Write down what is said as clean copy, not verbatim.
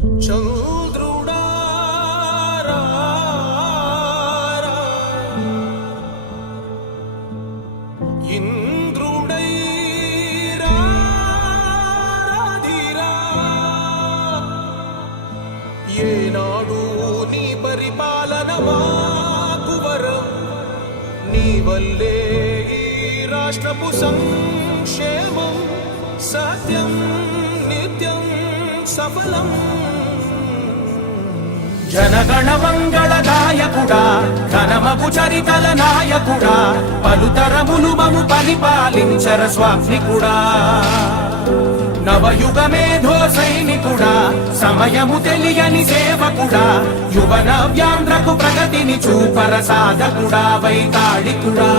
చంద్రుడా ఇంద్రుడై రాధిరా ఏనాడు నీ పరిపాలన మాకు వరం నీ వల్లే ఈ రాష్ట్రపు సంక్షేమం సత్యం నిత్యం సఫలం జనగణ మంగళ గాయకుడా ఘనమగు చరితల నాయకుడా పలుతరములు మము పరిపాలించర స్వామికుడా నవయుగ మేధో సైనికుడా సమయము తెలియని సేవకుడా యువన వ్యాంధ్రకు ప్రగతిని చూపర సాధకుడా వైతాళికుడా